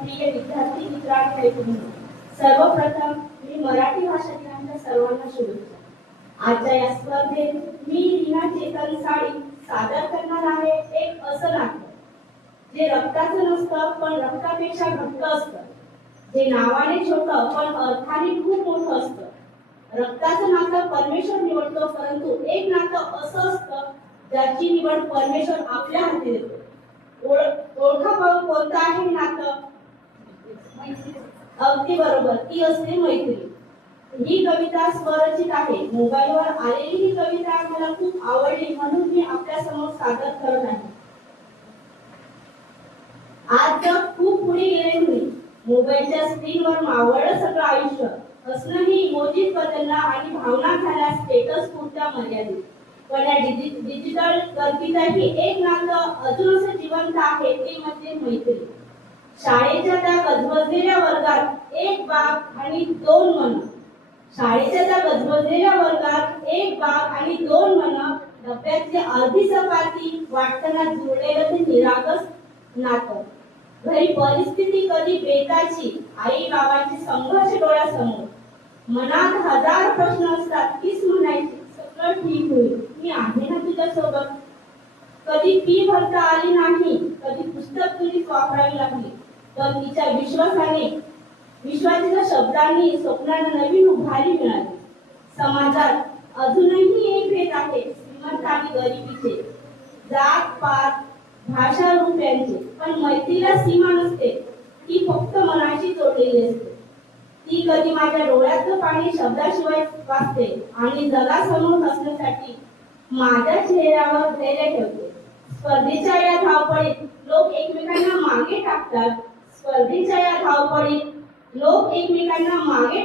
प्रिय विद्यार्थी मित्रांनो, सर्वप्रथम मी मराठी भाषा दिनाच्या सर्वांना शुभेच्छा। आजच्या या स्पर्धेत मी रीना चेतन साळी सादर करणार आहे एक असं नाटक जे रक्ताचं नसतं पण रक्तापेक्षा घट्ट असतं, जे नावाने छोटं पण अर्थाने खूप मोठं असतं। रक्ताचं नातं परमेश्वर निवडतो, परंतु एक नातं असं असतं ज्याची निवड परमेश्वर आपल्या हाती देतो। ओळखा पाहून कोणतं आहे नातं? अगदी बरोबर, ती असते मैत्री। ही कविता स्वरचित आहे। मोबाईलवर आलेली ही कविता मला खूप आवडली म्हणून मी आपल्या समोर सादर करत आहे। आज जग खूप पुढे गेले नाही। मोबाईलच्या स्क्रीनवर मावळलं सगळं आयुष्य। हसणं ही इमोजीत बदलला आणि भावना झाल्या स्टेटस पुरत्या मर्यादित। पण या डिजिटल गर्दीतही एक नातं अजून असं जिवंत आहे, ते म्हणजे मैत्री। शाळेच्या त्या गजबजलेल्या वर्गात एक बाग आणि दोन मन, शाळेच्या त्या गजबजलेल्या वर्गात एक बाग आणि दोन मन, डब्यातली अर्धी चपाती वाटताना जुळलेलं ते निरागस नातं। घरी परिस्थिती कधी बेताची, आई बाबांची संघर्ष डोळ्यासमोर, मनात हजार प्रश्न असतात, तीच म्हणायची सगळं ठीक होईल, मी आहे ना तुझ्या सोबत। कधी फी भरता आली नाही, कधी पुस्तक तुझीच वापरावी लागली, पण तिच्या विश्वासाच्या शब्दांनी स्वप्नांना नवीन उभारी मिळाली। समाजात अजूनही एक भेद आहे, श्रीमंत आणि गरिबीचे, जात पात भाषा रूप यांचे, पण मैत्रीला सीमा नसते, ती फक्त मनाशी जोडलेली असते। ती कधी माझ्या डोळ्यातलं पाणी शब्दाशिवाय वाचते आणि जगासमोर हसण्यासाठी माझ्या चेहऱ्यावर धैर्य ठेवते। स्पर्धेच्या या धावपळीत लोक एकमेकांना मागे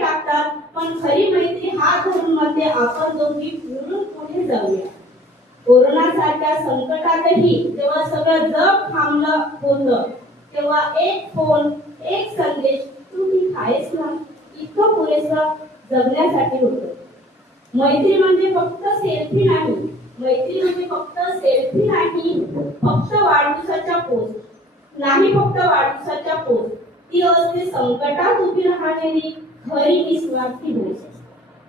टाकतात, पण खरी मैत्री हात धरून मध्ये आपण दोघी मिळून पुढे जाऊया। कोरोना सारख्या संकटातही जेव्हा सगळं जग थांबलं होतं, तेव्हा एक फोन, एक संदेश, तू ठीक आहेस ना, इतकं पुरेसं जगण्यासाठी होतं। मैत्री म्हणजे फक्त सेल्फी नाही, फक्त वाढदिवसाच्या पोस्ट, ती असते संकटात उभी राहणारी खरी निस्वार्थी भेट।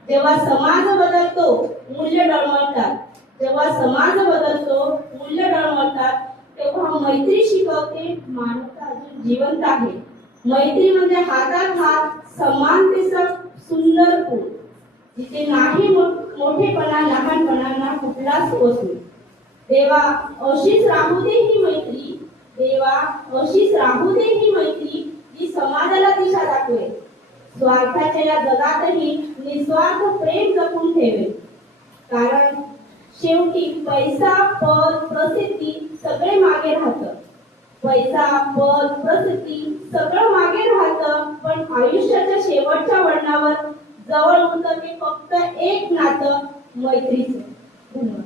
जेव्हा समाज बदलतो मूल्य डळमळतात, तेव्हा मैत्री शिकवते मानवता अजून जिवंत आहे। मैत्री म्हणजे हातात हात, समानतेचा सुंदर पूल, जिथे नाही मोठेपणा लहानपणांना कुठलाच वस्तू। देवा अशीच राहू दे ही मैत्री, जी समाजाला दिशा दाखवेल, स्वार्थाच्या या जगातही निस्वार्थ प्रेम जपून ठेवेल। कारण शेवटी पैसा पद प्रसिद्धी सगळे मागे राहतं, पण आयुष्याच्या शेवटच्या वळणावर जवळ होतं ते फक्त एक नातं, मैत्रीचं। धन्यवाद।